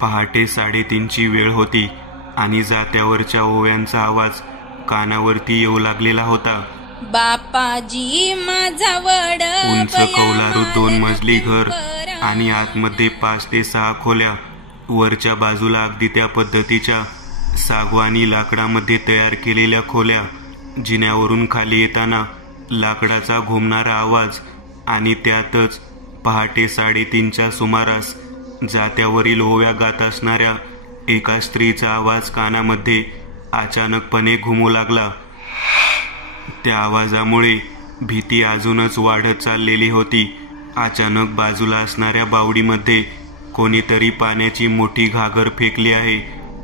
पहाटे 3:30ची वेळ होती आणि जात्यावरच्या ओव्यांचा आवाज कानावरती येऊ लागलेला होता। बापाजी माझा वड उंच कौलारू 2 मजली घर आणि आतमध्ये 5 ते 6 खोल्या, वरच्या बाजूला अगदी त्या पद्धतीच्या सागवानी लाकडामध्ये तयार केलेल्या खोल्या, जिन्यावरून खाली येताना लाकडाचा घुमणारा आवाज आणि त्यातच पहाटे 3:30च्या सुमारास जात्यावरील ओव्या गात असणाऱ्या एका स्त्रीचा आवाज कानामध्ये अचानकपणे घुमू लागला। त्या आवाजामुळे भीती अजूनच वाढत चाललेली होती। अचानक बाजूला असणाऱ्या बावडीमध्ये कोणीतरी पाण्याची मोठी घागर फेकली आहे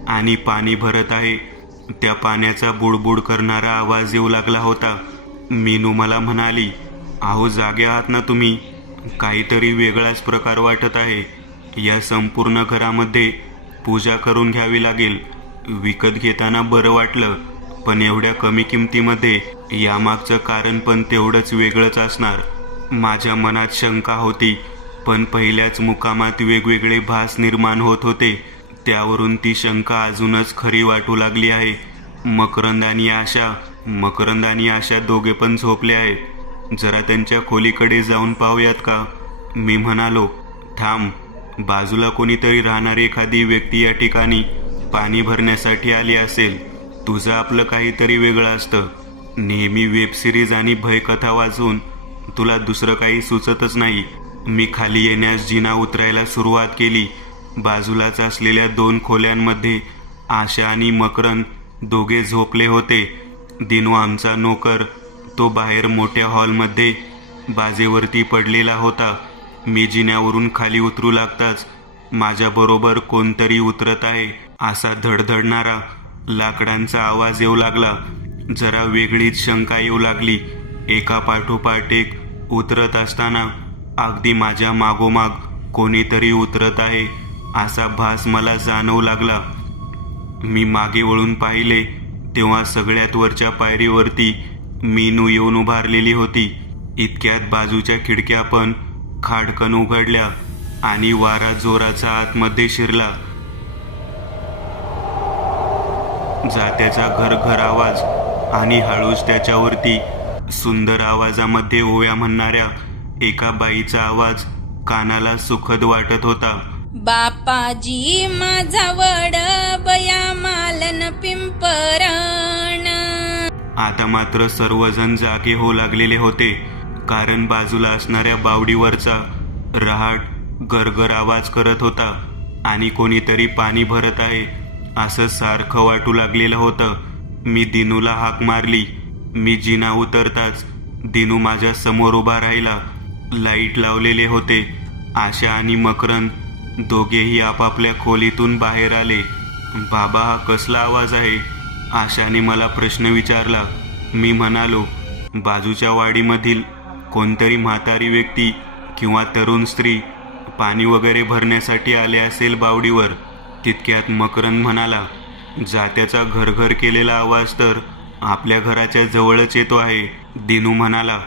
आणि पाणी भरत आहे। त्या पाण्याचा बुडबुड करणारा आवाज येऊ लागला होता। मीनू मला म्हणाली, अहो जागे आहात ना तुम्ही? काहीतरी वेगळाच प्रकार वाटत आहे। या संपूर्ण घरामध्ये पूजा करून घ्यावी लागेल। विकत घेताना बरं वाटलं, पण एवढ्या कमी किमतीमध्ये यामागचं कारण पण तेवढंच वेगळंच असणार। माझ्या मनात शंका होती, पण पहिल्याच मुकामात वेगवेगळे भास निर्माण होत होते, त्यावरून ती शंका अजूनच खरी वाटू लागली आहे। मकरंद आणि आशा दोघे पण झोपले आहेत। जरा त्यांच्या खोलीकडे जाऊन पाहूयात का? मी म्हणालो। थांब, बाजूला कोणीतरी राहणारी एखादी व्यक्ती या ठिकाणी पाणी भरण्यासाठी आली असेल। तुझं आपलं काहीतरी वेगळं असतं। नेहमी वेब सिरीज आणि भयकथा वाचून तुला दुसरं काही सुचतच नाही। मी खाली येण्यास जिना उतरायला सुरुवात केली। बाजूलाच असलेल्या 2 खोल्यांमध्ये आशा आणि मकरंद दोघे झोपले होते। दिनू आमचा नोकर तो बाहेर मोठ्या हॉलमध्ये बाजेवरती पडलेला होता। मी जिन्यावरून खाली उतरू लागताच माझ्याबरोबर कोणतरी उतरत आहे असा धडधडणारा लाकडांचा आवाज येऊ लागला। जरा वेगळीच शंका येऊ लागली। एका पाठोपाठ एक उतरत असताना अगदी माझ्या मागोमाग कोणीतरी उतरत आहे असा भास मला जाणवू लागला। मी मागे वळून पाहिले तेव्हा सगळ्यात वरच्या पायरीवरती मीनू येऊन उभारलेली होती। इतक्यात बाजूच्या खिडक्या पण खाडकन उघडल्या आणि वारा जोराचा आतमध्ये शिरला। जात्याचा घरघर आवाज आणि हळूच त्याच्यावरती सुंदर आवाजामध्ये ओव्या म्हणणाऱ्या एका बाईचा आवाज कानाला सुखद वाटत होता। बापाजी माझा वड बया मालन पिंपरण। आता मात्र सर्वजण जागे होऊ लागलेले होते, कारण बाजूला असणाऱ्या बावडीवरचा रहाट गरगर आवाज करत होता आणि कोणीतरी पाणी भरत आहे असं सारखं वाटू लागलेलं होतं। मी दिनूला हाक मारली। मी जिना उतरताच दिनू माझ्या समोर उभा राहिला। लाईट लावलेले होते। आशा आणि मकरंद दोघेही आपापल्या खोलीतून बाहेर आले। बाबा, हा कसला आवाज आहे? आशाने मला प्रश्न विचारला। मी म्हणालो, बाजूच्या वाडीमधील कोणतरी म्हातारी व्यक्ती किंवा तरुण स्त्री पाणी वगैरे भरण्यासाठी आले असेल बावडीवर। तितक्यात मकरंद म्हणाला, जात्याचा घरघर केलेला आवाज तर आपल्या घराच्या जवळच येतो आहे। दिनू म्हणाला,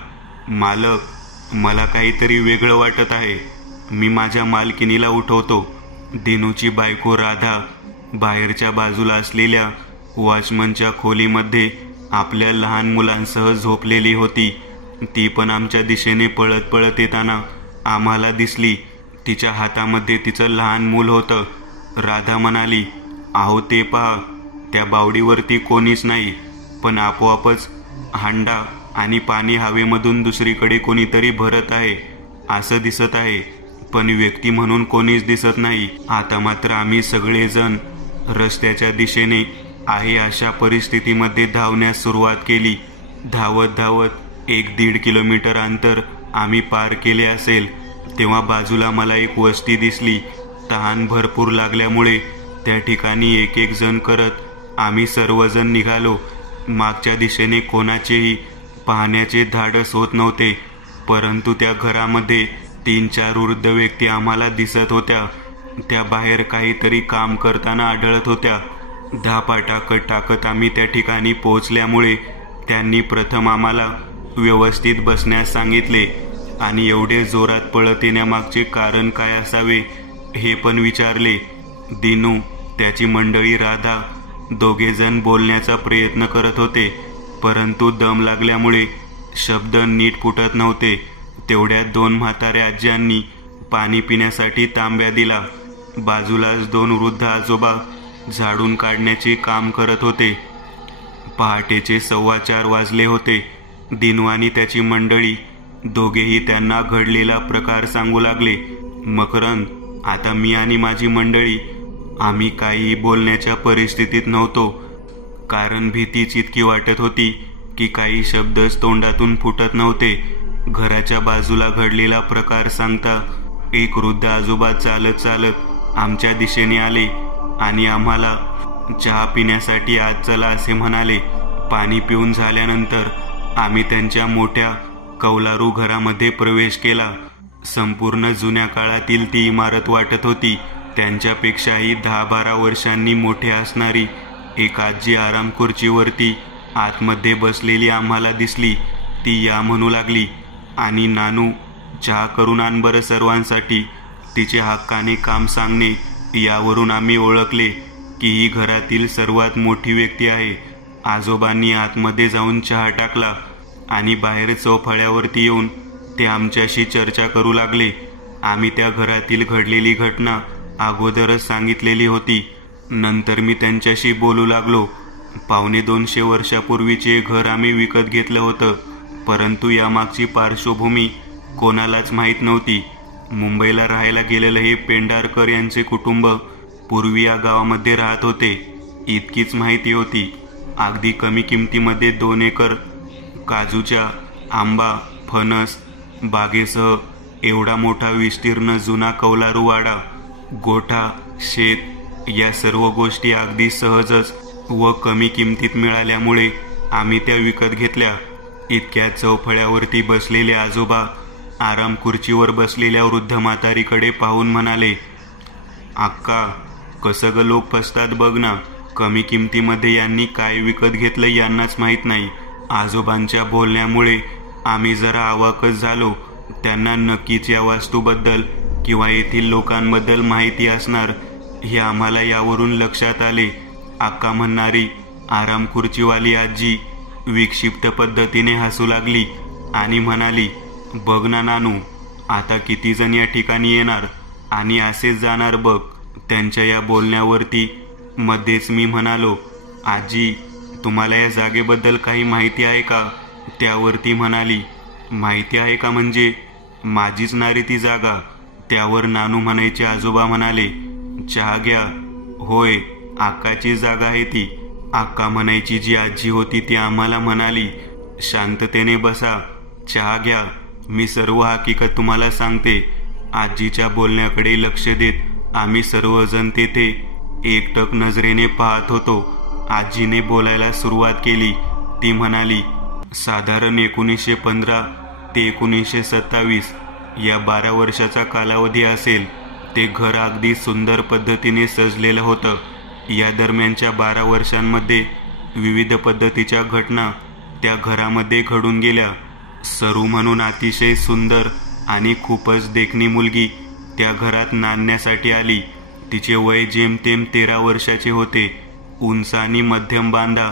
मालक, मला काहीतरी वेगळं वाटत आहे। मी माझ्या मालकिनीला उठवतो। दिनूची बायको राधा बाहेरच्या बाजूला असलेल्या वॉचमनच्या खोलीमध्ये आपल्या लहान मुलांसह झोपलेली होती। ती पण आमच्या दिशेने पळत पळत येताना आम्हाला दिसली। तिच्या हातामध्ये तिचं लहान मूल होतं। राधा म्हणाली, अहो ते पहा, त्या बावडीवरती कोणीच नाही, पण आपोआपच हांडा आणि पाणी हवेमधून दुसरीकडे कोणीतरी भरत आहे असं दिसत आहे, पण व्यक्ती म्हणून कोणीच दिसत नाही। आता मात्र आम्ही सगळेजण रस्त्याच्या दिशेने आहे अशा परिस्थितीमध्ये धावण्यास सुरुवात केली। धावत धावत 1-1.5 किलोमीटर अंतर आम्ही पार केले असेल तेव्हा बाजूला मला एक वस्ती दिसली। तहान भरपूर लागल्यामुळे त्या ठिकाणी एक एक जण करत आम्ही सर्वजण निघालो। मागच्या दिशेने कोणाचेही पाहण्याचे धाडस होत नव्हते, परंतु त्या घरामध्ये 3-4 वृद्ध व्यक्ती आम्हाला दिसत होत्या। त्या बाहेर काहीतरी काम करताना आढळत होत्या। धापा टाकत आम्ही त्या ठिकाणी पोहोचल्यामुळे त्यांनी प्रथम आम्हाला व्यवस्थित बसण्यास सांगितले आणि एवढे जोरात पळत येण्यामागचे कारण काय असावे हे पण विचारले। दिनू, त्याची मंडळी राधा दोघेजण बोलण्याचा प्रयत्न करत होते, परंतु दम लागल्यामुळे शब्द नीट फुटत नव्हते. तेवढ्यात 2 म्हाताऱ्या आज्यांनी पाणी पिण्यासाठी तांब्या दिला. बाजूलाच 2 वृद्ध आजोबा झाडून काढण्याचे काम करत होते. पहाटेचे 4:15 वाजले होते. दिनू आणि त्याची मंडळी दोघेही त्यांना घडलेला प्रकार सांगू लागले. मकरंद, आता मी आणि माझी मंडळी आम्ही काहीही बोलण्याच्या परिस्थितीत नव्हतो, कारण भीतीच इतकी वाटत होती की काही शब्दच तोंडातून फुटत नव्हते. घराच्या बाजूला घडलेला प्रकार सांगता एक वृद्ध आजोबा चालत चालत आमच्या दिशेने आले आणि आम्हाला चहा पिण्यासाठी आज चला असे म्हणाले. पाणी पिऊन झाल्यानंतर आम्ही त्यांच्या मोठ्या कौलारू घरामध्ये प्रवेश केला. संपूर्ण जुन्या काळातील ती इमारत वाटत होती. त्यांच्यापेक्षाही 10-12 वर्षांनी मोठे असणारी एक आजी आराम खुर्चीवरती आतमध्ये बसलेली आम्हाला दिसली. ती या म्हणू लागली, आणि नानू, चहा करून आण बरं सर्वांसाठी. तिचे हक्काने काम सांगणे यावरून आम्ही ओळखले की ही घरातील सर्वात मोठी व्यक्ती आहे. आजोबांनी आतमध्ये जाऊन चहा टाकला आणि बाहेर चौफळ्यावरती येऊन ते आमच्याशी चर्चा करू लागले. आम्ही त्या घरातील घडलेली घटना अगोदरच सांगितलेली होती. नंतर मी त्यांच्याशी बोलू लागलो. 250 वर्षापूर्वीचे घर आम्ही विकत घेतलं होतं, परंतु यामागची पार्श्वभूमी कोणालाच माहीत नव्हती. मुंबईला राहायला गेलेलं हे पेंढारकर यांचे कुटुंब पूर्वी या गावामध्ये राहत होते, इतकीच माहिती होती. अगदी कमी किमतीमध्ये 2 एकर काजूच्या, आंबा, फणस बागेसह एवढा मोठा विस्तीर्ण जुना कौलारू वाडा, गोठा, शेत या सर्व गोष्टी अगदी सहजच व कमी किमतीत मिळाल्यामुळे आम्ही त्या विकत घेतल्या. इतक्या चौफळ्यावरती बसलेले आजोबा आराम खुर्चीवर बसलेल्या वृद्ध म्हातारीकडे पाहून म्हणाले, अक्का, कसं ग लोक फसतात बघ ना. कमी किमतीमध्ये यांनी काय विकत घेतलं यांनाच माहीत नाही. आजोबांच्या बोलण्यामुळे आम्ही जरा अवाकच झालो. त्यांना नक्कीच या वास्तूबद्दल किंवा येथील लोकांबद्दल माहिती असणार हे आम्हाला यावरून लक्षात आले. अक्का म्हणणारी आराम खुर्चीवाली आजी विक्षिप्त पद्धतीने हसू लागली आणि म्हणाली, बघ ना नानू, आता किती जण या ठिकाणी येणार आणि असेच जाणार बघ. त्यांच्या या बोलण्यावरती मध्येच मी म्हणालो, आजी, तुम्हाला या जागेबद्दल काही माहिती आहे का? त्यावरती म्हणाली, माहिती आहे का म्हणजे माझीच नारी ती जागा. त्यावर नानू म्हणायचे आजोबा म्हणाले, चहा घ्या. होय, अक्काची जागा आहे ती. अक्का म्हणायची जी आजी होती ती आम्हाला म्हणाली, शांततेने बसा, चहा घ्या, मी सर्व हकीकत तुम्हाला सांगते. आजीच्या बोलण्याकडे लक्ष देत आम्ही सर्वजण तेथे एकटक नजरेने पाहत होतो. आजीने बोलायला सुरुवात केली. ती म्हणाली, साधारण 1915 ते 1927 या 12 वर्षाचा कालावधी असेल. ते घर अगदी सुंदर पद्धतीने सजलेलं होतं. या दरम्यानच्या 12 वर्षांमध्ये विविध पद्धतीच्या घटना त्या घरामध्ये घडून गेल्या. सरू म्हणून अतिशय सुंदर आणि खूपच देखणी मुलगी त्या घरात नांदण्यासाठी आली. तिचे वय जेमतेम 13 वर्षाचे होते. उंच आणि मध्यम बांधा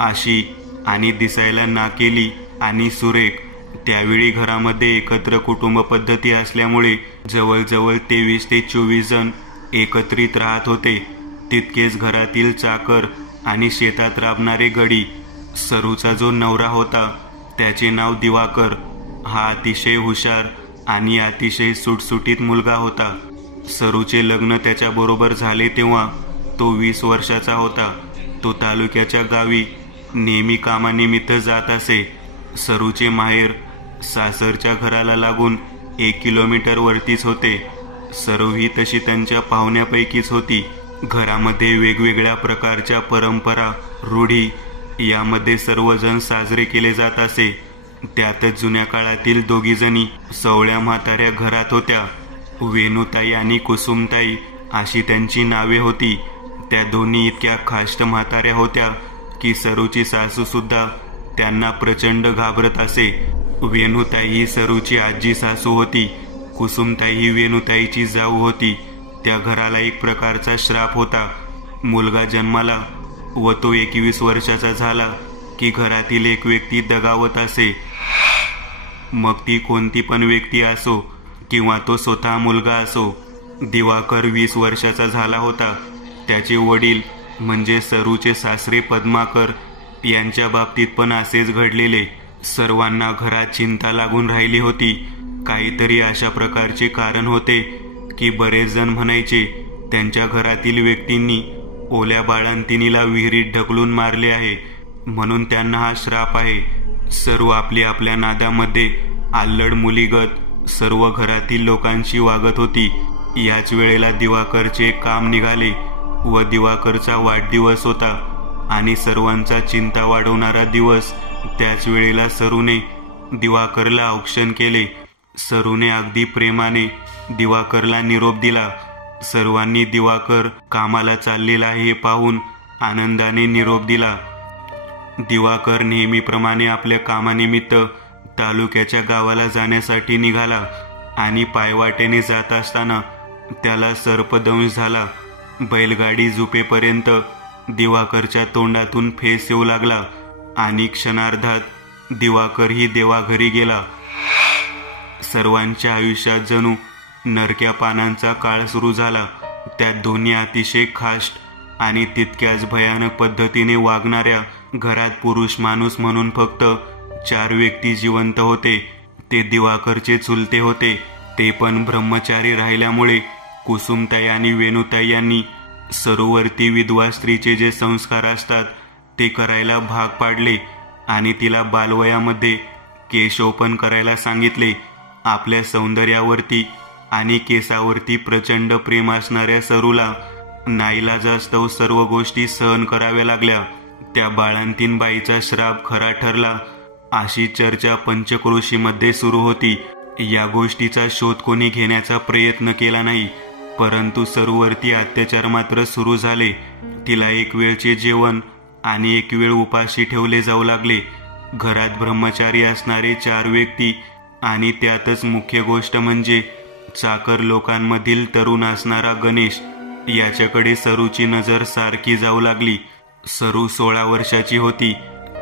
अशी आणि दिसायला नाकेली आणि सुरेख. त्यावेळी घरामध्ये एकत्र कुटुंब पद्धती असल्यामुळे जवळजवळ 23 ते 24 जण एकत्रित राहत होते. तितकेच घरातील चाकर आणि शेतात राबणारे गडी. सरूचा जो नवरा होता त्याचे नाव दिवाकर. हा अतिशय हुशार आणि अतिशय सुटसुटीत मुलगा होता. सरूचे लग्न त्याच्याबरोबर झाले तेव्हा तो 20 वर्षाचा होता. तो तालुक्याच्या गावी नेहमी कामानिमित्त जात असे. सरूचे माहेर सासरच्या घराला लागून 1 किलोमीटर वरतीच होते. सरू ही तशी त्यांच्या पाहुण्यापैकीच होती. घरामध्ये वेगवेगळ्या प्रकारच्या परंपरा, रूढी यामध्ये सर्वजण साजरे केले जात असे. त्यातच जुन्या काळातील 2 जणी सवळ्या म्हाताऱ्या घरात होत्या. वेणुताई आणि कुसुमताई अशी त्यांची नावे होती. त्या दोन्ही इतक्या खाष्ट म्हाताऱ्या होत्या की सरूची सासू सुद्धा त्यांना प्रचंड घाबरत असे. वेणुताई ही सरूची आजी सासू होती. कुसुमताई ही वेणुताईची जाऊ होती. त्या घराला एक प्रकारचा श्राप होता. मुलगा जन्माला व तो 21 वर्षाचा झाला की घरातील एक व्यक्ती दगावत असे. मग ती कोणती पण व्यक्ती असो किंवा तो स्वतः मुलगा असो. दिवाकर 20 वर्षाचा झाला होता. त्याचे वडील म्हणजे सरूचे सासरे पद्माकर यांच्या बाबतीत पण असेच घडलेले. सर्वांना घरात चिंता लागून राहिली होती. काहीतरी अशा प्रकारचे कारण होते की बरेच जण म्हणायचे त्यांच्या घरातील व्यक्तींनी ओल्या बाळंतिणीला विहिरीत ढकलून मारले आहे, म्हणून त्यांना हा श्राप आहे. सर्व आपल्या नादामध्ये अल्लड मुलीगत सर्व घरातील लोकांची वागत होती. याच वेळेला दिवाकरचे काम निघाले व दिवाकरचा वाढदिवस होता आणि सर्वांचा चिंता वाढवणारा दिवस. त्याच वेळेला सरूने दिवाकरला औक्षण केले. सरूने अगदी प्रेमाने दिवाकरला निरोप दिला. सर्वांनी दिवाकर कामाला चाललेला आहे हे पाहून आनंदाने निरोप दिला. दिवाकर नेहमीप्रमाणे आपल्या कामानिमित्त तालुक्याच्या गावाला जाण्यासाठी निघाला आणि पायवाटेने जात असताना त्याला सर्पदंश झाला. बैलगाडी झुपेपर्यंत दिवाकरच्या तोंडातून फेस येऊ लागला आणि क्षणार्धात दिवाकरही देवाघरी गेला. सर्वांच्या आयुष्यात जणू नरक्या पानांचा काळ सुरू झाला. त्यात दोन्ही अतिशय खाष्ट आणि तितक्याच भयानक पद्धतीने वागणाऱ्या घरात पुरुष माणूस म्हणून फक्त 4 व्यक्ती जिवंत होते. ते दिवाकरचे चुलते होते. ते पण ब्रह्मचारी राहिल्यामुळे कुसुमताई आणि वेणुताई यांनी सरूवरती विधवा स्त्रीचे जे संस्कार असतात ते करायला भाग पाडले आणि तिला बालवयामध्ये केशोपन करायला सांगितले. आपल्या सौंदर्यावरती आणि केसावरती प्रचंड प्रेम असणाऱ्या सरूला नाईलाजास्तव सर्व गोष्टी सहन कराव्या लागल्या. त्या बाळंतीण बाईचा श्राप खरा ठरला अशी चर्चा पंचक्रोशीमध्ये सुरू होती. या गोष्टीचा शोध कोणी घेण्याचा प्रयत्न केला नाही, परंतु सरूवरती अत्याचार मात्र सुरू झाले. तिला एक वेळचे जेवण आणि एक वेळ उपाशी ठेवले जाऊ लागले. घरात ब्रह्मचारी असणारे 4 व्यक्ती आणि त्यातच मुख्य गोष्ट म्हणजे चाकर लोकांमधील तरुण असणारा गणेश याच्याकडे सरूची नजर सारखी जाऊ लागली. सरू 16 वर्षाची होती.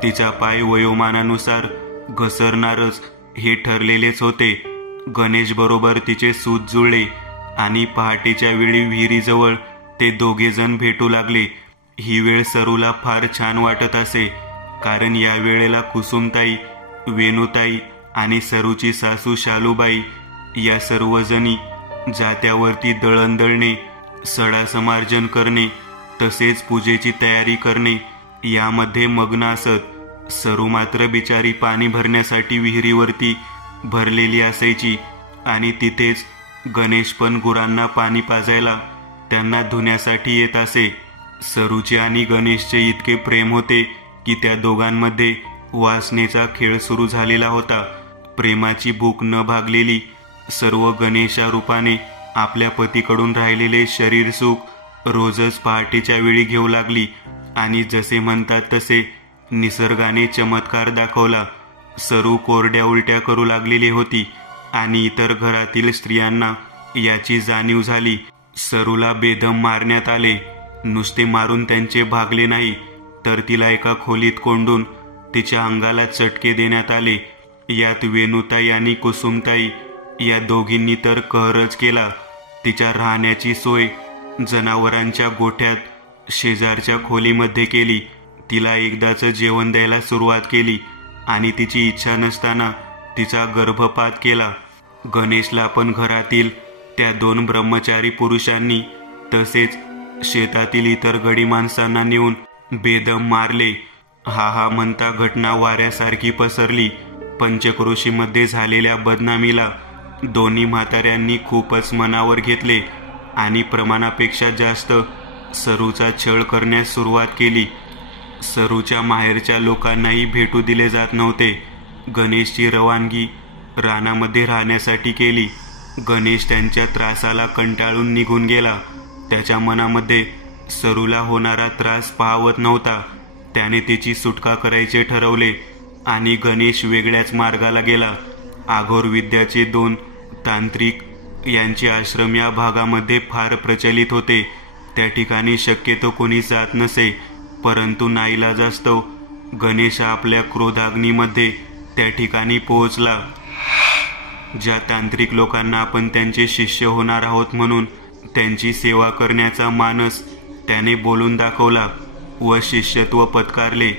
तिचा पाय वयोमानानुसार घसरणारच हे ठरलेलेच होते. गणेश बरोबर तिचे सूत जुळले आणि पहाटेच्या वेळी विहिरीजवळ ते दोघे जण भेटू लागले. ही वेळ सरूला फार छान वाटत असे, कारण या वेळेला कुसुमताई, वेणुताई आणि सरूची सासू शालूबाई या सर्वजणी जात्यावरती दळण दळणे, सडा समार्जन करणे तसेच पूजेची तयारी करणे यामध्ये मग्न असत. सरू मात्र बिचारी पाणी भरण्यासाठी विहिरीवरती भरलेली असायची आणि तिथेच गणेश पण गुरांना पाणी पाजायला त्यांना धुण्यासाठी येत असे. सरूचे आणि गणेशचे इतके प्रेम होते की त्या दोघांमध्ये वासनेचा खेळ सुरू झालेला होता. प्रेमाची भूक न भागलेली सर्व गणेशा रूपाने आपल्या पतीकडून राहिलेले शरीर सुख रोजच पहाटेच्या वेळी घेऊ लागली आणि जसे म्हणतात तसे निसर्गाने चमत्कार दाखवला. सरू कोरड्या उलट्या करू लागलेली होती आणि इतर घरातील स्त्रियांना याची जाणीव झाली. सरूला बेदम मारण्यात आले. नुसते मारून त्यांचे भागले नाही, तर तिला एका खोलीत कोंडून तिच्या अंगाला चटके देण्यात आले. यात वेणुताई आणि कुसुमताई या दोघींनी तर कहरच केला. तिच्या राहण्याची सोय जनावरांच्या गोठ्यात शेजारच्या खोलीमध्ये केली. तिला एकदाच जेवण द्यायला सुरुवात केली आणि तिची इच्छा नसताना तिचा गर्भपात केला. गणेशला पण घरातील त्या 2 ब्रह्मचारी पुरुषांनी तसेच शेतातील इतर गडी माणसांना नेऊन बेदम मारले. हा म्हणता घटना वाऱ्यासारखी पसरली. पंचक्रोशीमध्ये झालेल्या बदनामीला दोन्ही म्हाताऱ्यांनी खूपच मनावर घेतले आणि प्रमाणापेक्षा जास्त सरूचा छळ करण्यास सुरुवात केली. सरूच्या माहेरच्या लोकांनाही भेटू दिले जात नव्हते. गणेशची रवानगी रानामध्ये राहण्यासाठी केली. गणेश त्यांच्या त्रासाला कंटाळून निघून गेला. त्याच्या मनामध्ये सरूला होणारा त्रास पाहवत नव्हता. त्याने तिची सुटका करायचे ठरवले आणि गणेश वेगळ्याच मार्गाला गेला. आघोर विद्याचे 2 तांत्रिक यांचे आश्रम या भागामध्ये फार प्रचलित होते. त्या ठिकाणी शक्यतो कोणी जात नसे. परंतु नाईलाजास्तव गणेश आपल्या क्रोधाग्नीमध्ये त्या ठिकाणी पोहोचला. ज्या तांत्रिक लोकांना आपण त्यांचे शिष्य होणार आहोत म्हणून त्यांची सेवा करण्याचा मानस त्याने बोलून दाखवला व शिष्यत्व पत्कारले.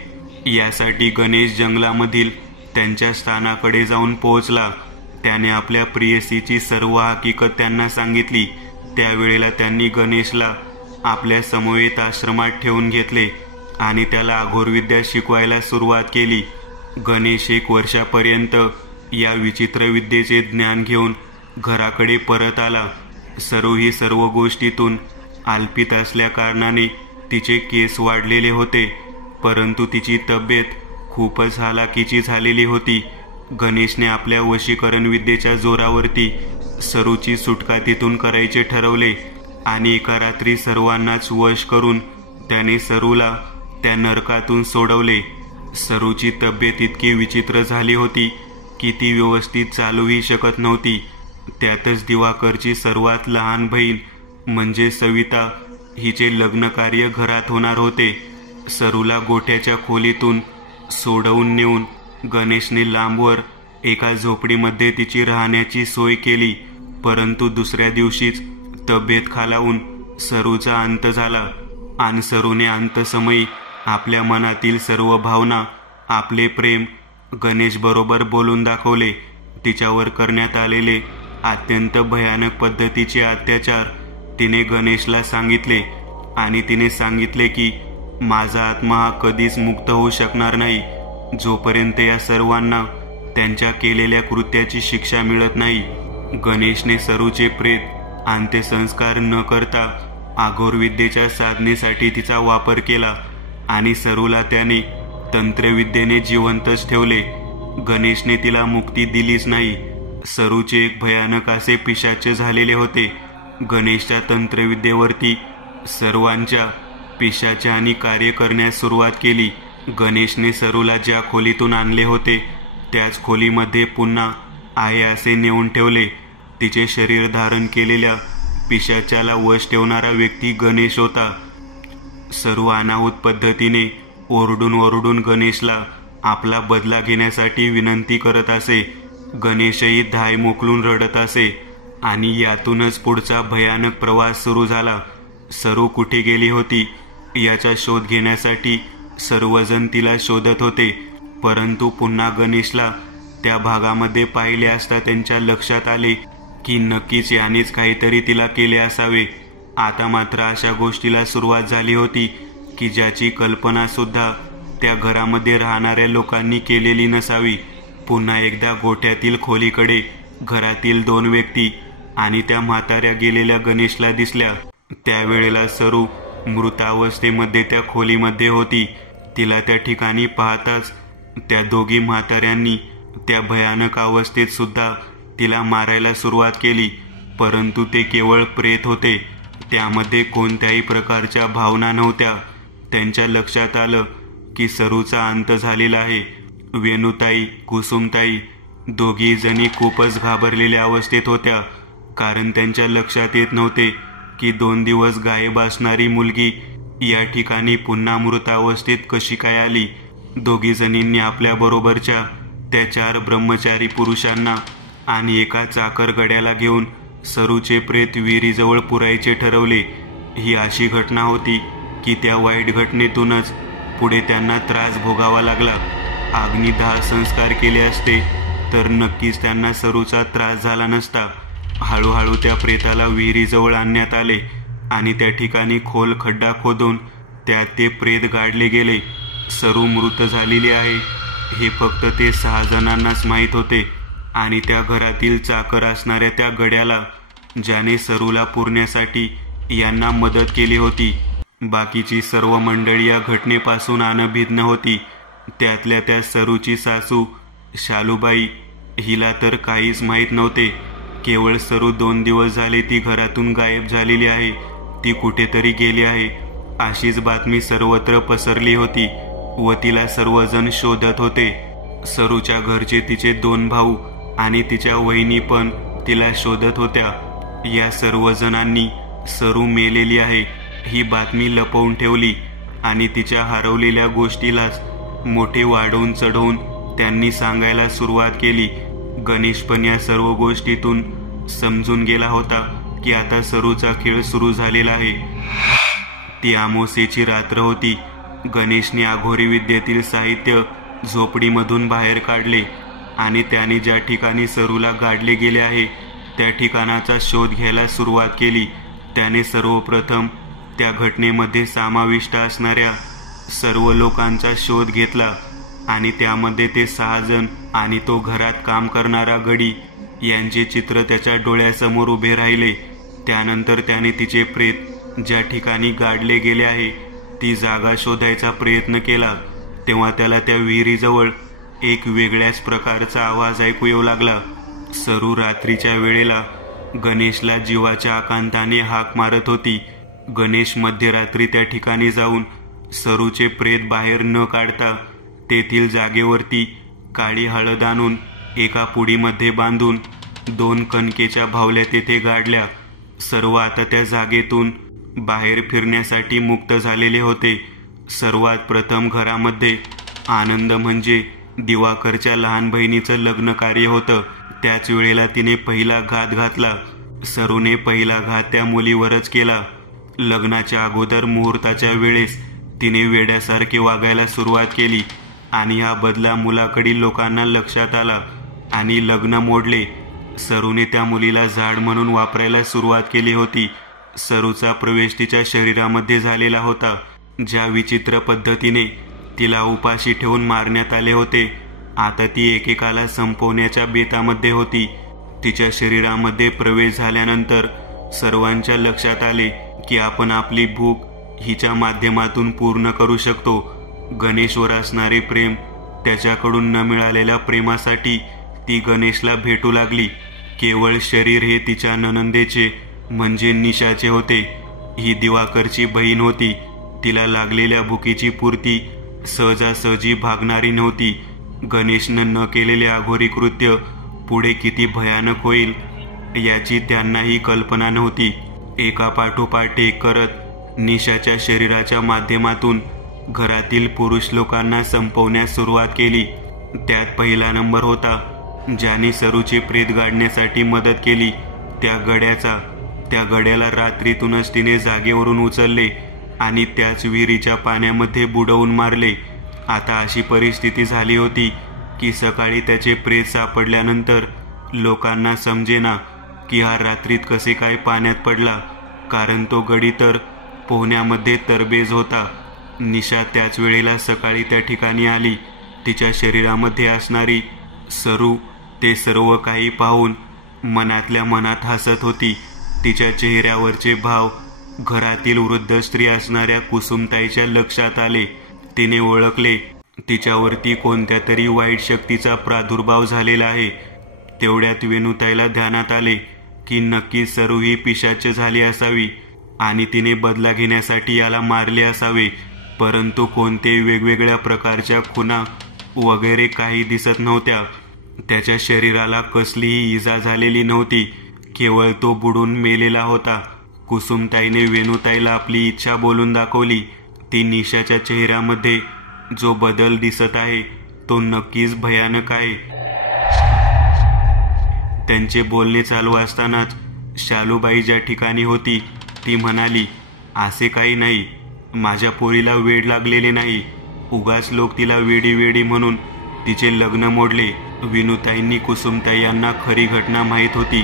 यासाठी गणेश जंगलामधील त्यांच्या स्थानाकडे जाऊन पोहोचला. त्याने आपल्या प्रियसीची सर्व हकीकत त्यांना सांगितली. त्यावेळेला त्यांनी गणेशला आपल्या समवेत आश्रमात ठेवून घेतले आणि त्याला अघोरविद्या शिकवायला सुरुवात केली. गणेश 1 वर्षापर्यंत या विचित्र विद्येचे ज्ञान घेऊन घराकडे परत आला. सरू ही सर्व गोष्टीतून अल्पित असल्या कारणाने तिचे केस वाढलेले होते, परंतु तिची तब्येत खूपच हालाकीची झालेली होती. गणेशने आपल्या वशीकरण विद्येच्या जोरावरती सरूची सुटका तिथून करायचे ठरवले आणि एका रात्री सर्वांनाच वश करून त्याने सरूला त्या नरकातून सोडवले. सरूची तब्येत इतकी विचित्र झाली होती की ती व्यवस्थित चालूही शकत नव्हती. त्यातच दिवाकरची सर्वात लहान बहीण म्हणजे सविता हिचे लग्न कार्य घरात होणार होते. सरूला गोठ्याच्या खोलीतून सोडवून नेऊन गणेशने लांबवर एका झोपडीमध्ये तिची राहण्याची सोय केली. परंतु दुसऱ्या दिवशीच तब्येत खालावून सरूचा अंत झाला आणि सरूने अंतसमयी आपल्या मनातील सर्व भावना, आपले प्रेम गणेश बरोबर बोलून दाखवले. तिच्यावर करण्यात आलेले अत्यंत भयानक पद्धतीचे अत्याचार तिने गणेशला सांगितले आणि तिने सांगितले की माझा आत्मा हा कधीच मुक्त होऊ शकणार नाही जोपर्यंत या सर्वांना त्यांच्या केलेल्या कृत्याची शिक्षा मिळत नाही. गणेशने सरूचे प्रेत अंत्यसंस्कार न करता अघोरविद्येच्या साधनेसाठी तिचा वापर केला आणि सरूला त्याने तंत्रविद्येने जिवंतच ठेवले. गणेशने तिला मुक्ती दिलीच नाही. सरूचे एक भयानक असे पिशाच झालेले होते. गणेशच्या तंत्रविद्येवरती सर्वांच्या पिशाचानी कार्य करण्यास सुरुवात केली. गणेशने सरूला ज्या खोलीतून आणले होते त्याच खोलीमध्ये पुन्हा आहे असे नेऊन ठेवले. तिचे शरीर धारण केलेल्या पिशाचाला वश ठेवणारा व्यक्ती गणेश होता. सरू अनाहूत पद्धतीने ओरडून ओरडून गणेशला आपला बदला घेण्यासाठी विनंती करत असे. गणेशही धाय मोकलून रडत असे आणि यातूनच पुढचा भयानक प्रवास सुरू झाला. सरू कुठे गेली होती याचा शोध घेण्यासाठी सर्वजण तिला शोधत होते, परंतु पुन्हा गणेशला त्या भागामध्ये पाहिले असता त्यांच्या लक्षात आले की नक्कीच यानेच काहीतरी तिला केले असावे. आता मात्र अशा गोष्टीला सुरुवात झाली होती की ज्याची कल्पना सुद्धा त्या घरामध्ये राहणाऱ्या लोकांनी केलेली नसावी. पुन्हा एकदा गोठ्यातील खोलीकडे घरातील 2 व्यक्ती आणि त्या म्हाताऱ्या गेलेल्या गणेशला दिसल्या. त्यावेळेला सरू मृतावस्थेमध्ये त्या खोलीमध्ये होती. तिला त्या ठिकाणी पाहताच त्या दोघी म्हाताऱ्यांनी त्या भयानक अवस्थेत सुद्धा तिला मारायला सुरुवात केली, परंतु ते केवळ प्रेत होते. त्यामध्ये कोणत्याही प्रकारच्या भावना नव्हत्या. त्यांच्या लक्षात आलं की सरूचा अंत झालेला आहे. वेणुताई, कुसुमताई दोघी जणी खूपच घाबरलेल्या अवस्थेत होत्या, कारण त्यांच्या लक्षात येत नव्हते की 2 दिवस गायब असणारी मुलगी या ठिकाणी पुन्हा मृतावस्थेत कशी काय आली. दोघी जणींनी आपल्या बरोबरच्या त्या 4 ब्रह्मचारी पुरुषांना आणि एका चाकर गड्याला घेऊन सरूचे प्रेत विहिरीजवळ पुरायचे ठरवले. ही अशी घटना होती की त्या वाईट घटनेतूनच पुढे त्यांना त्रास भोगावा लागला. अग्निदाह संस्कार केले असते तर नक्कीच त्यांना सरूचा त्रास झाला नसता. हळूहळू त्या प्रेताला विहिरीजवळ आणण्यात आले आणि त्या ठिकाणी खोल खड्डा खोदून त्यात ते प्रेत गाडले गेले. सरू मृत झालेली आहे हे फक्त ते 6 जणांनाच माहीत होते आणि त्या घरातील चाकर असणाऱ्या त्या गड्याला, ज्याने सरूला पुरण्यासाठी यांना मदत केली होती. बाकीची सर्व मंडळी या घटनेपासून अनभिज्ञ होती. त्यातल्या त्या सरूची सासू शालूबाई हिला तर काहीच माहीत नव्हते. केवळ सरू 2 दिवस झाले ती घरातून गायब झालेली आहे, ती कुठेतरी गेली आहे अशीच बातमी सर्वत्र पसरली होती व तिला सर्वजण शोधत होते. सरूच्या घरचे तिचे 2 भाऊ आणि तिच्या वहिनी पण तिला शोधत होत्या. या सर्वजणांनी सरू मेलेली आहे ही बातमी लपवून ठेवली आणि तिच्या हरवलेल्या गोष्टीलाच मोठे वाढवून चढवून त्यांनी सांगायला सुरुवात केली. गणेश पण या सर्व गोष्टीतून समजून गेला होता की आता सरूचा खेळ सुरू झालेला आहे. ती अमावास्येची रात्र होती. गणेशने अघोरी विद्येतील साहित्य झोपडीमधून बाहेर काढले आणि त्याने ज्या ठिकाणी सरूला गाडले गेले आहे त्या ठिकाणाचा शोध घ्यायला सुरुवात केली. त्याने सर्वप्रथम त्या घटनेमध्ये समाविष्ट असणाऱ्या सर्व लोकांचा शोध घेतला आणि त्यामध्ये ते 6 जण आणि तो घरात काम करणारा गडी यांचे चित्र त्याच्या डोळ्यासमोर उभे राहिले. त्यानंतर त्याने तिचे प्रेत ज्या ठिकाणी गाडले गेले आहे ती जागा शोधायचा प्रयत्न केला. तेव्हा त्याला त्या विहिरीजवळ एक वेगळ्याच प्रकारचा आवाज ऐकू येऊ लागला. सरू रात्रीच्या वेळेला गणेशला जीवाच्या आकांताने हाक मारत होती. गणेश मध्यरात्री त्या ठिकाणी जाऊन सरूचे प्रेत बाहेर न काढता तेथील जागेवरती काळी हळद आणून एका पुडीमध्ये बांधून 2 कणकेच्या भावल्या तेथे गाडल्या. सर्व आता त्या जागेतून बाहेर फिरण्यासाठी मुक्त झालेले होते. सर्वात प्रथम घरामध्ये आनंद म्हणजे दिवाकरच्या लहान बहिणीचं लग्न कार्य होतं. त्याच वेळेला तिने पहिला घात घातला. सरूने पहिला घात त्या मुलीवरच केला. लग्नाच्या अगोदर मुहूर्ताच्या वेळेस तिने वेड्यासारखे वागायला सुरुवात केली आणि हा बदला मुलाकडील लोकांना लक्षात आला आणि लग्न मोडले. सरूने त्या मुलीला झाड म्हणून वापरायला सुरुवात केली होती. सरूचा प्रवेश तिच्या शरीरामध्ये झालेला होता. ज्या विचित्र पद्धतीने तिला उपाशी ठेवून मारण्यात आले होते आता ती एकेकाला संपवण्याच्या बेतामध्ये होती. तिच्या शरीरामध्ये प्रवेश झाल्यानंतर सर्वांच्या लक्षात आले की आपण आपली भूक हिच्या माध्यमातून पूर्ण करू शकतो. गणेशवर असणारे प्रेम त्याच्याकडून न मिळालेल्या प्रेमासाठी ती गणेशला भेटू लागली. केवळ शरीर हे तिच्या ननंदेचे म्हणजे निशाचे होते. ही दिवाकरची बहीण होती. तिला लागलेल्या भुकीची पूर्ती सहजासहजी भागणारी नव्हती. गणेशनं न केलेले अघोरी कृत्य पुढे किती भयानक होईल याची त्यांनाही कल्पना नव्हती. एकापाठोपाठ एक करत निशाच्या शरीराच्या माध्यमातून घरातील पुरुष लोकांना संपवण्यास सुरुवात केली. त्यात पहिला नंबर होता ज्याने सरूचे प्रेत गाडण्यासाठी मदत केली त्या गड्याला रात्रीतूनच तिने जागेवरून उचलले आणि त्याच विहिरीच्या पाण्यामध्ये बुडवून मारले. आता अशी परिस्थिती झाली होती की सकाळी त्याचे प्रेत सापडल्यानंतर लोकांना समजेना की हा रात्रीत कसे काय पाण्यात पडला, कारण तो गडी तर पोहण्यामध्ये तरबेज होता. निशा त्याच वेळेला सकाळी त्या ठिकाणी आली. तिच्या शरीरामध्ये असणारी सरू ते सर्व काही पाहून मनातल्या मनात हसत होती. तिच्या चेहऱ्यावरचे भाव घरातील वृद्ध स्त्री असणाऱ्या कुसुमताईच्या लक्षात आले. तिने ओळखले तिच्यावरती कोणत्या तरी वाईट शक्तीचा प्रादुर्भाव झालेला आहे. तेवढ्यात वेणुताईला ध्यानात आले की नक्की सरू ही पिशाच झाली असावी आणि तिने बदला घेण्यासाठी याला मारले असावे. परंतु कोणते वेगवेगळ्या प्रकारच्या खुणा वगैरे काही दिसत नव्हत्या. त्याच्या शरीराला कसलीही इजा झालेली नव्हती. केवळ तो बुडून मेलेला होता. कुसुमताईने वेणुताईला आपली इच्छा बोलून दाखवली. ती निशाच्या चेहऱ्यामध्ये जो बदल दिसत आहे तो नक्कीच भयानक आहे. त्यांचे बोलणे चालू असतानाच शालूबाई ज्या ठिकाणी होती ती म्हणाली, असे काही नाही, माझ्या पोरीला वेड लागलेले नाही. उगाच लोक तिला वेडी वेडी म्हणून तिचे लग्न मोडले. विनुताईंनी कुसुमताई यांना खरी घटना माहीत होती.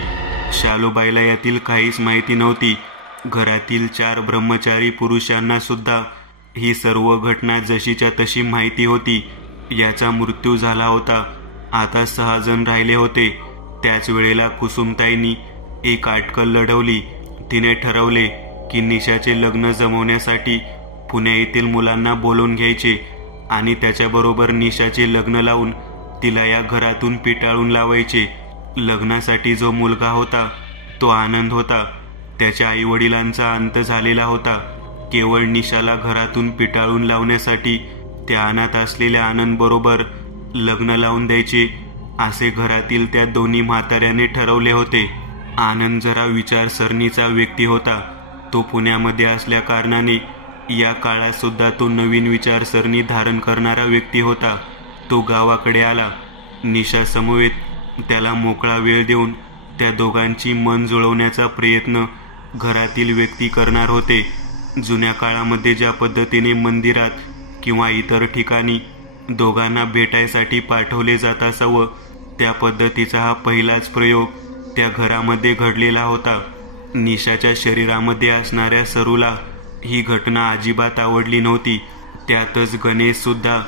शालूबाईला यातील काहीच माहिती नव्हती. घरातील 4 ब्रह्मचारी पुरुषांना सुद्धा ही सर्व घटना जशीच्या तशी माहिती होती. याचा मृत्यू झाला होता. आता 6 जण राहिले होते. त्याच वेळेला कुसुमताईंनी एक अटकल लढवली. तिने ठरवले की निशाचे लग्न जमवण्यासाठी पुणे येथील मुलांना बोलवून घ्यायचे आणि त्याच्याबरोबर निशाचे लग्न लावून तिला या घरातून पिटाळून लावायचे. लग्नासाठी जो मुलगा होता तो आनंद होता. त्याच्या आईवडिलांचा अंत झालेला होता. केवळ निशाला घरातून पिटाळून लावण्यासाठी त्या अनाथ असलेल्या आनंद बरोबर लग्न लावून द्यायचे असे घरातील त्या दोन्ही म्हाताऱ्याने ठरवले होते. आनंद जरा विचारसरणीचा व्यक्ती होता. तो पुण्यामध्ये असल्या कारणाने या काळात सुद्धा तो नवीन विचारसरणी धारण करणारा व्यक्ती होता. तो गावाकडे आला. निशा समवेत त्याला मोकळा वेळ देऊन त्या दोघांची मन जुळवण्याचा प्रयत्न घरातील व्यक्ती करणार होते. जुन्या काळामध्ये ज्या पद्धतीने मंदिरात किंवा इतर ठिकाणी दोघांना भेटायसाठी पाठवले जात असावं, त्या पद्धतीचा हा पहिलाच प्रयोग त्या घरामध्ये घडलेला होता. निशाच्या शरीरामध्ये असणाऱ्या सरूला ही घटना अजिबात आवडली नव्हती. त्यातच गणेश सुद्धा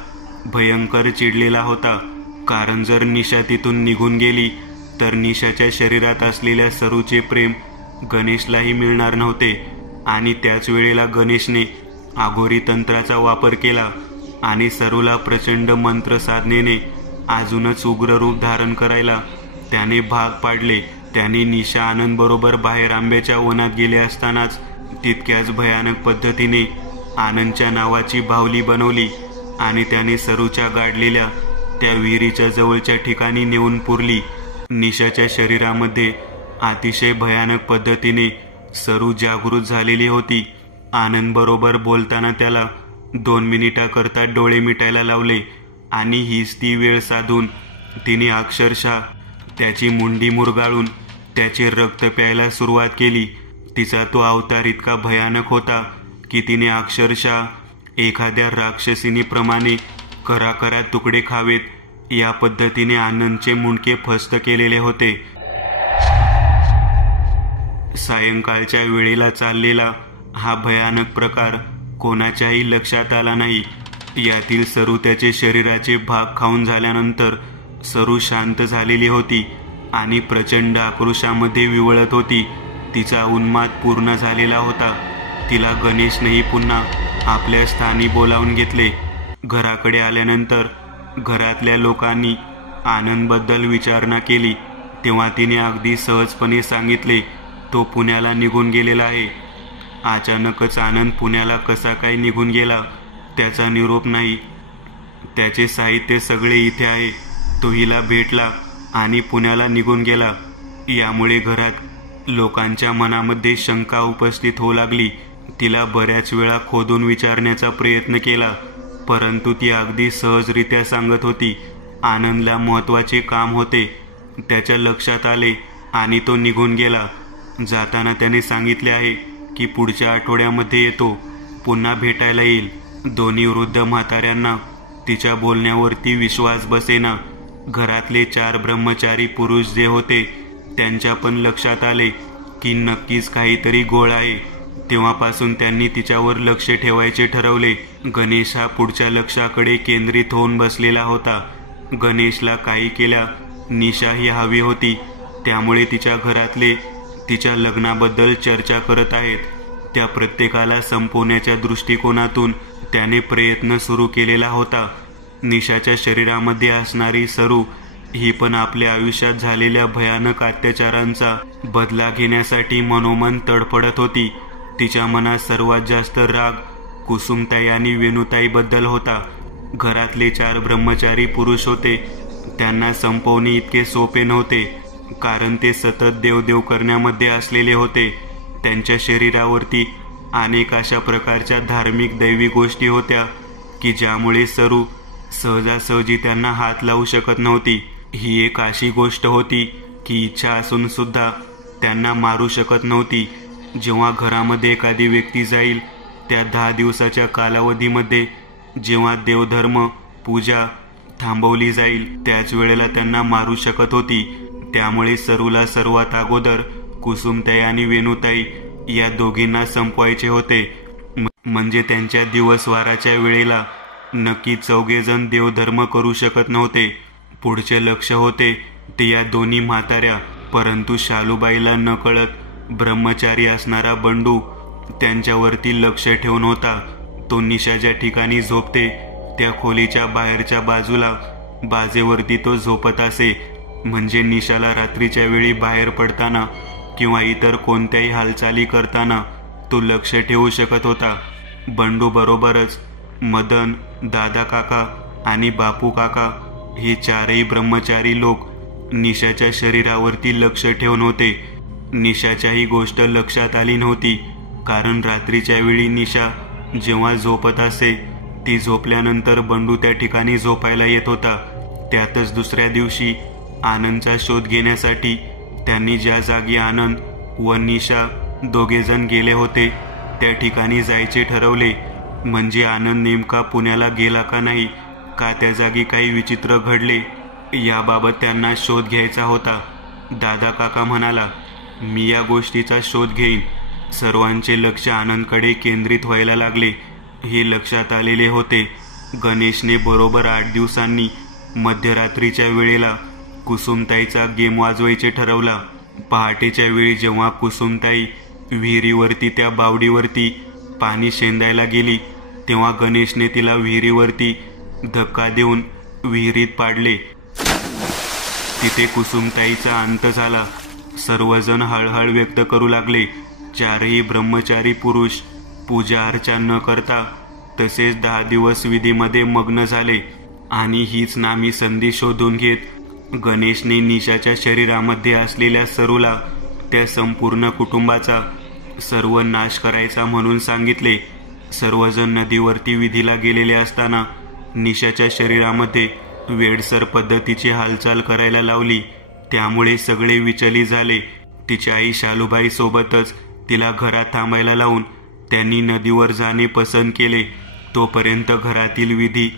भयंकर चिडलेला होता. कारण जर निशा तिथून निघून गेली तर निशाच्या शरीरात असलेल्या सरूचे प्रेम गणेशलाही मिळणार नव्हते. आणि त्याच वेळेला गणेशने आघोरी तंत्राचा वापर केला आणि सरूला प्रचंड मंत्र साधनेने अजूनच उग्र रूप धारण करायला त्याने भाग पाडले. त्याने निशा आनंद बरोबर बाहेर आंब्याच्या वनात गेले असतानाच तितक्याच भयानक पद्धतीने आनंदच्या नावाची बाहुली बनवली आणि त्याने सरूच्या गाडलेल्या त्या विहिरीच्या जवळच्या ठिकाणी नेऊन पुरली. निशाच्या शरीरामध्ये अतिशय भयानक पद्धतीने सरू जागृत झालेली होती. आनंद बरोबर बोलताना त्याला 2 मिनिटाकरता डोळे मिटायला लावले आणि हीच ती वेळ साधून तिने अक्षरशः त्याची मुंडी मुरगाळून त्याचे रक्त प्यायला सुरुवात केली. तिचा तो अवतार इतका भयानक होता की तिने अक्षरशः एखाद्या राक्षसिनीप्रमाणे कराकरा तुकडे खावेत या पद्धतीने आनंदचे मुंडके फस्त केलेले होते. सायंकाळच्या वेळेला चाललेला हा भयानक प्रकार कोणाच्याही लक्षात आला नाही. यातील सरू त्याचे शरीराचे भाग खाऊन झाल्यानंतर सरू शांत झालेली होती आणि प्रचंड आक्रोशामध्ये विवळत होती. तिचा उन्माद पूर्ण झालेला होता. तिला गणेशनेही पुन्हा आपल्या स्थानी बोलावून घेतले. घराकडे आल्यानंतर घरातल्या लोकांनी आनंदबद्दल विचारणा केली तेव्हा तिने अगदी सहजपणे सांगितले, तो पुण्याला निघून गेलेला आहे. अचानकच आनंद पुण्याला कसा काय निघून गेला त्याचा निरोप नाही. त्याचे साहित्य सगळे इथे आहे. तो हिला भेटला आणि पुण्याला निघून गेला. यामुळे घरात लोकांच्या मनामध्ये शंका उपस्थित होऊ लागली. तिला बऱ्याच वेळा खोदून विचारण्याचा प्रयत्न केला परंतु ती अगदी सहजरित्या सांगत होती. आनंदला महत्त्वाचे काम होते. त्याच्या लक्षात आले आणि तो निघून गेला. जाताना त्याने सांगितले आहे की पुढच्या आठवड्यामध्ये येतो, पुन्हा भेटायला येईल. दोन्ही वृद्ध म्हाताऱ्यांना तिच्या बोलण्यावरती विश्वास बसेना. घरातले 4 ब्रह्मचारी पुरुष जे होते त्यांच्या पण लक्षात आले की नक्कीच काहीतरी घोळ आहे. तेव्हापासून त्यांनी तिच्यावर लक्ष ठेवायचे ठरवले. गणेश हा पुढच्या लक्ष्याकडे केंद्रित होऊन बसलेला होता. गणेशला काही केल्या निशा ही हवी होती. त्यामुळे तिच्या घरातले तिच्या लग्नाबद्दल चर्चा करत आहेत. त्या प्रत्येकाला संपवण्याच्या दृष्टिकोनातून त्याने प्रयत्न सुरू केलेला होता. निशाच्या शरीरामध्ये असणारी सरू ही पण आपल्या आयुष्यात झालेल्या भयानक अत्याचारांचा बदला घेण्यासाठी मनोमन तडफडत होती. तिच्या मनात सर्वात जास्त राग कुसुमताई आणि वेणुताई बद्दल होता. घरातले 4 ब्रह्मचारी पुरुष होते. त्यांना संपवणे इतके सोपे नव्हते कारण ते सतत देवदेव करण्यामध्ये असलेले होते. त्यांच्या शरीरावरती अनेक अशा प्रकारच्या धार्मिक दैवी गोष्टी होत्या की ज्यामुळे सरू सहजासहजी त्यांना हात लावू शकत नव्हती. ही एक अशी गोष्ट होती की इच्छा असून सुद्धा त्यांना मारू शकत नव्हती. जेव्हा घरामध्ये एखादी व्यक्ती जाईल त्या 10 दिवसाच्या कालावधीमध्ये जेव्हा देवधर्म पूजा थांबवली जाईल त्याच वेळेला त्यांना मारू शकत होती. त्यामुळे सरूला सर्वात अगोदर कुसुमताई आणि वेणुताई या दोघींना संपवायचे होते. म्हणजे त्यांच्या दिवसवाराच्या वेळेला नक्की 4 जण देवधर्म करू शकत नव्हते. पुढचे लक्ष होते ते या दोन्ही म्हाताऱ्या. परंतु शालूबाईला नकळत ब्रह्मचारी असणारा बंडू त्यांच्यावरती लक्ष ठेवून होता. तो निशा ज्या ठिकाणी झोपते त्या खोलीच्या बाहेरच्या बाजूला बाजेवरती तो झोपत असे. म्हणजे निशाला रात्रीच्या वेळी बाहेर पडताना किंवा इतर कोणत्याही हालचाली करताना तो लक्ष ठेवू शकत होता. बंडू बरोबरच मदन, दादा काका आणि बापू काका हे 4ही ब्रह्मचारी लोक निशाच्या शरीरावरती लक्ष ठेवून होते. निशाच्याही गोष्ट लक्षात आली नव्हती, कारण रात्रीच्या वेळी निशा जेव्हा झोपत असे ती झोपल्यानंतर बंडू त्या ठिकाणी झोपायला येत होता. त्यातच दुसऱ्या दिवशी आनंदचा शोध घेण्यासाठी त्यांनी ज्या जागी आनंद व निशा दोघेजण गेले होते त्या ठिकाणी जायचे ठरवले. म्हणजे आनंद नेमका पुण्याला गेला का नाही, का त्या जागी काही विचित्र घडले याबाबत त्यांना शोध घ्यायचा होता. दादा काका म्हणाला, मी या गोष्टीचा शोध घेईन. सर्वांचे लक्ष आनंदकडे केंद्रित व्हायला लागले. हे लक्षात आलेले होते. गणेशने बरोबर 8 दिवसांनी मध्यरात्रीच्या वेळेला कुसुमताईचा गेम वाजवायचे ठरवला. पहाटेच्या वेळी जेव्हा कुसुमताई विहिरीवरती त्या बावडीवरती पाणी शेंदायला गेली तेव्हा गणेशने तिला विहिरीवरती धक्का देऊन विहिरीत पाडले. तिथे कुसुमताईचा अंत झाला. सर्वजण हळहळ व्यक्त करू लागले. 4ही ब्रह्मचारी पुरुष पूजा अर्चा न करता तसेच 10 दिवस विधीमध्ये मग्न झाले. आणि हीच नामी संधी शोधून घेत गणेशने निशाच्या शरीरामध्ये असलेल्या सरूला त्या संपूर्ण कुटुंबाचा सर्व नाश करायचा म्हणून सांगितले. सर्वजण नदीवरती विधीला गेलेले असताना निशाच्या शरीरामध्ये वेडसर पद्धतीची हालचाल करायला लावली. त्यामुळे सगळे विचलित झाले. तिची आई शालूबाई सोबतच तिला घरात थांबायला लावून त्यांनी नदीवर जाणे पसंत केले. तोपर्यंत घरातील विधी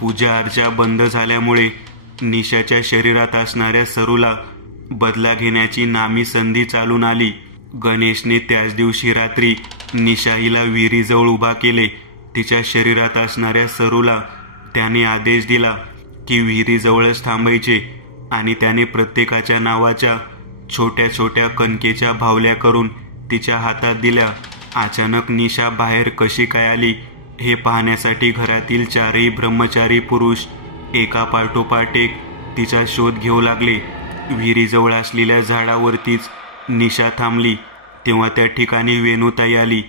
पूजा अर्चा बंद झाल्यामुळे निशाच्या शरीरात असणाऱ्या सरूला बदला घेण्याची नामी संधी चालून आली. गणेशने त्याच दिवशी रात्री निशाईला विहिरीजवळ उभा केले. तिच्या शरीरात असणाऱ्या सरूला त्याने आदेश दिला की विहिरीजवळच थांबायचे आणि त्याने प्रत्येकाच्या नावाच्या छोट्या छोट्या कणकेच्या भावल्या करून तिच्या हातात दिल्या. अचानक निशा बाहेर कशी काय आली हे पाहण्यासाठी घरातील 4ही ब्रह्मचारी पुरुष एका पाठोपाठ एक तिचा शोध घेऊ लागले. विहिरीजवळ असलेल्या झाडावरतीच निशा थांबली. तेव्हा त्या ठिकाणी वेणुताई आली.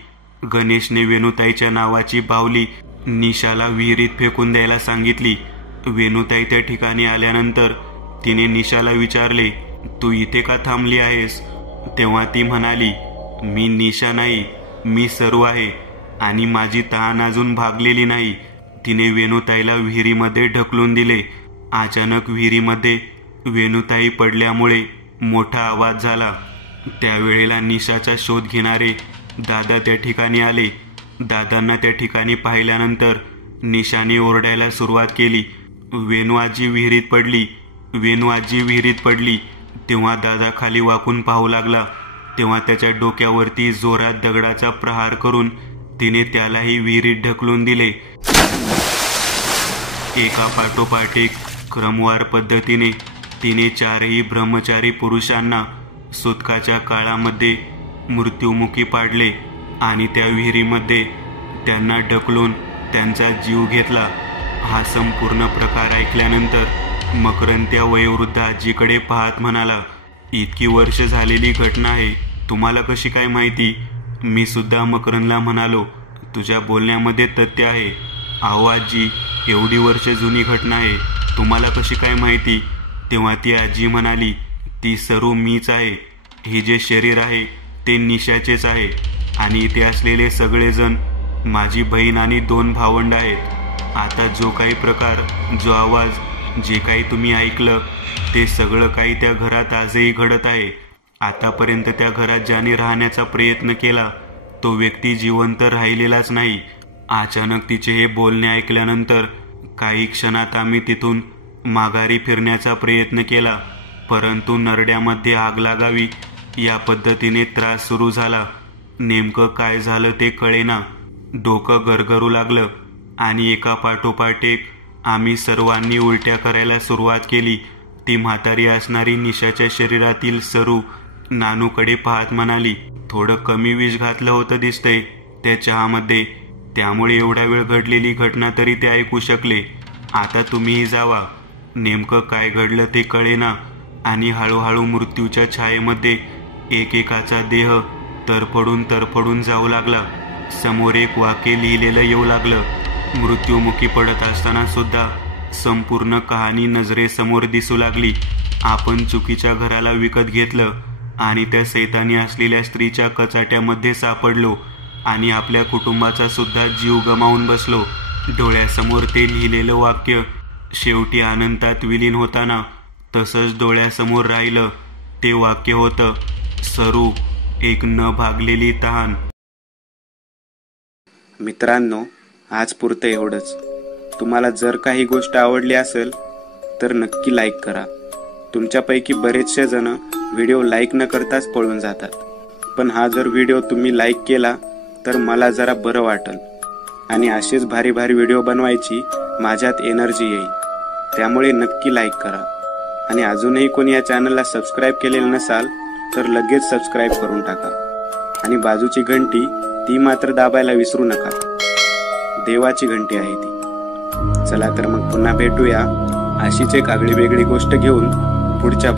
गणेशने वेणुताईच्या नावाची बाहुली निशाला विहिरीत फेकून द्यायला सांगितली. वेणुताई त्या ठिकाणी आल्यानंतर तिने निशाला विचारले, तू इथे का थांबली आहेस? तेव्हा ती म्हणाली, मी निशा नाही, मी सरू आहे आणि माझी तहान अजून भागलेली नाही. तिने वेणुताईला विहिरीमध्ये ढकलून दिले. अचानक विहिरीमध्ये वेणुताई पडल्यामुळे मोठा आवाज झाला. त्यावेळेला निशाचा शोध घेणारे दादा त्या ठिकाणी आले. दादांना त्या ठिकाणी पाहिल्यानंतर निशाने ओरडायला सुरुवात केली, वेणू आजी विहिरीत पडली, वेणू आजी विहिरीत पडली. तेव्हा दादा खाली वाकून पाहू लागला. तेव्हा त्याच्या डोक्यावरती जोरात दगडाचा प्रहार करून तिने त्यालाही विहिरीत ढकलून दिले. एका पाठोपाठ एक क्रमवार पद्धतीने तिने 4ही ब्रह्मचारी पुरुषांना सुतकाच्या काळामध्ये मृत्युमुखी पाडले आणि त्या विहिरीमध्ये त्यांना ढकलून त्यांचा जीव घेतला. हा संपूर्ण प्रकार ऐकल्यानंतर मकरंद त्या वयोवृद्ध आजीकडे पाहत म्हणाला, इतकी वर्ष झालेली घटना आहे, तुम्हाला कशी काय माहिती? मी सुद्धा मकरंदला म्हणालो, तुझ्या बोलण्यामध्ये तथ्य आहे. अहो आजी, एवढी वर्ष जुनी घटना आहे, तुम्हाला कशी काय माहिती? तेव्हा ती आजी म्हणाली, ती सरू मीच आहे. हे जे शरीर आहे ते निशाचेच आहे आणि इथे असलेले सगळेजण माझी बहीण आणि 2 भावंड आहेत. आता जो काही प्रकार, जो आवाज, जे काही तुम्ही ऐकलं ते सगळं काही त्या घरात आजही घडत आहे. आतापर्यंत त्या घरात ज्याने राहण्याचा प्रयत्न केला तो व्यक्ती जिवंत राहिलेलाच नाही. अचानक तिचे हे बोलणे ऐकल्यानंतर काही क्षणात आम्ही तिथून माघारी फिरण्याचा प्रयत्न केला, परंतु नरड्यामध्ये आग लागावी या पद्धतीने त्रास सुरू झाला. नेमकं काय झालं ते कळेना. डोकं गरगरू लागलं आणि एका पाठोपाठ एक आम्ही सर्वांनी उलट्या करायला सुरुवात केली. ती म्हातारी असणारी निशाच्या शरीरातील सरू नानूकडे पाहत म्हणाली, थोडं कमी विष घातलं होतं दिसतंय त्या चहामध्ये, त्यामुळे एवढा वेळ घडलेली घटना तरी ते ऐकू शकले. आता तुम्हीही जावा. नेमकं काय घडलं ते कळेना आणि हळूहळू मृत्यूच्या छायेमध्ये एकेकाचा देह तरफडून जाऊ लागला. समोर एक वाक्य लिहिलेलं येऊ लागलं. मृत्युमुखी पडत असताना सुद्धा संपूर्ण कहाणी नजरेसमोर दिसू लागली. आपण चुकीच्या घराला विकत घेतलं आणि त्या सैतानी असलेल्या स्त्रीच्या कचाट्यामध्ये सापडलो आणि आपल्या कुटुंबाचा सुद्धा जीव गमावून बसलो. डोळ्यासमोर ते लिहिलेलं वाक्य शेवटी अनंतात विलीन होताना तसंच डोळ्यासमोर राहिलं. ते वाक्य होतं, सरू, एक न भागलेली तहान. मित्रांनो, आज पुरतं एवढंच. तुम्हाला जर काही गोष्ट आवडली असेल तर नक्की लाईक करा. तुमच्यापैकी बरेचसे जण व्हिडिओ लाईक न करताच पळून जातात, पण हा जर व्हिडिओ तुम्ही लाईक केला तर मला जरा बरं वाटेल आणि असेच भारी भारी व्हिडिओ बनवायची माझ्यात एनर्जी येईल. त्यामुळे नक्की लाईक करा आणि अजूनही कोणी या चॅनलला सबस्क्राईब केलेलं नसाल तर लगेच सबस्क्राईब करून टाका आणि बाजूची घंटी ती मात्र दाबायला विसरू नका. देवाची घंटी आहे ती. चला तर मग पुन्हा भेटूया अशीच एक आगळी वेगळी गोष्ट घेऊन पुढच्या